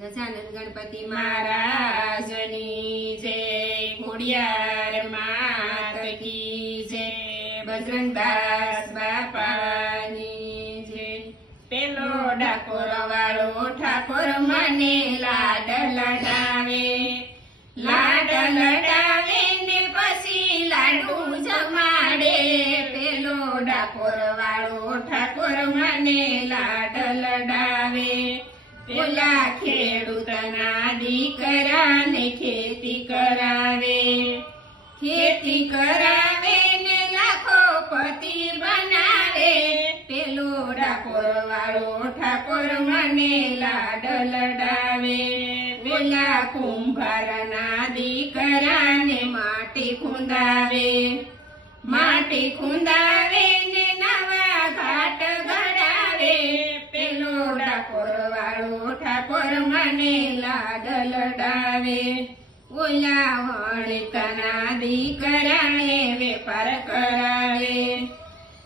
ગજાનન ગણપતિ મહારાજની જય, ખોડિયાર માત કી જય, બજરંગદાસ બાપાની જય। પેલો ડાકોર વાળો ઠાકોર મને લાડ લડાવે, લાડ લડાવે ને પછી લાડુ જમાડે। પેલો ડાકોર વાળો ઠાકોર મને લાડ લડાવે, પેલા ખેડૂતના દીકરાને ખેતી કરાવે, ખેતી કરાવે ને લાખો પતિ બનાવે। પેલો ડાકોર વાળો ઠાકોર મને લાડ લડાવે, પેલા કુંભારના દીકરાને માટી ખૂંદાવે, માટી ખૂંદાવે ને નવા ઘાટ ગડાવે। પેલો ડાકોર વાળો ઠાકોર મને લાડ લડાવે, ઓલા વણિકના દીકરાને વેપાર કરાવે,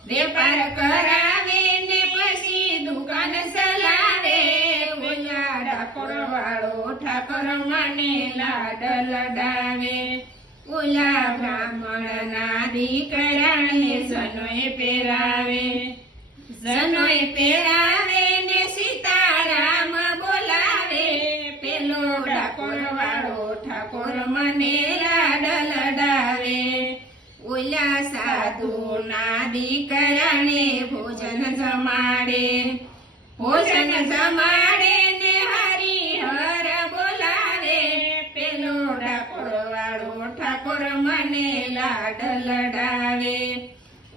વેપાર કરાવે ને પછી દુકાન ચલાવે। ઓલા ડાકોર વાળો ઠાકોર મને લાડ લડાવે, ઓલા બ્રાહ્મણના દીકરાને જનોય પહેરાવે, જનોય પહેરાવે ને સીતારામ બોલાવે। પેલો ડાકોર વાળો ઠાકોર મને લાડ લડાવે, ઓલા સાધુના દીકરાને ભોજન જમાડે, ભોજન જમાડે ને હરિહર બોલાવે। પેલો ડાકોર વાળો ઠાકોર મને લાડ લડાવે,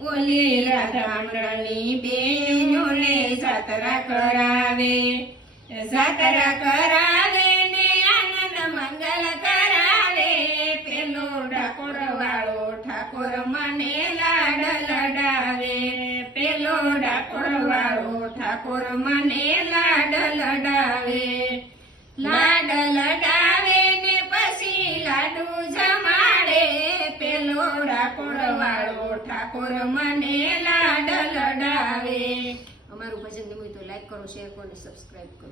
ઓલી રાધામણની બેનોને જાત્રા કરાવે, જાત્રા કરાવે ને આનંદ મંગલ કરાવે। પેલો ડાકોર વાળો ઠાકોર મને લાડ લડાવે, પેલો ડાકોર વાળો ઠાકોર મને લાડ લડાવે, લાડ લડાવે ને પછી લાડુ જમાડે। પેલો ડાકોર વાળો ઠાકોર મને લાડ લડાવે। અમારું ભજન ગમ્યું તો લાઈક કરો, શેર કરો અને સબસ્ક્રાઇબ કરો।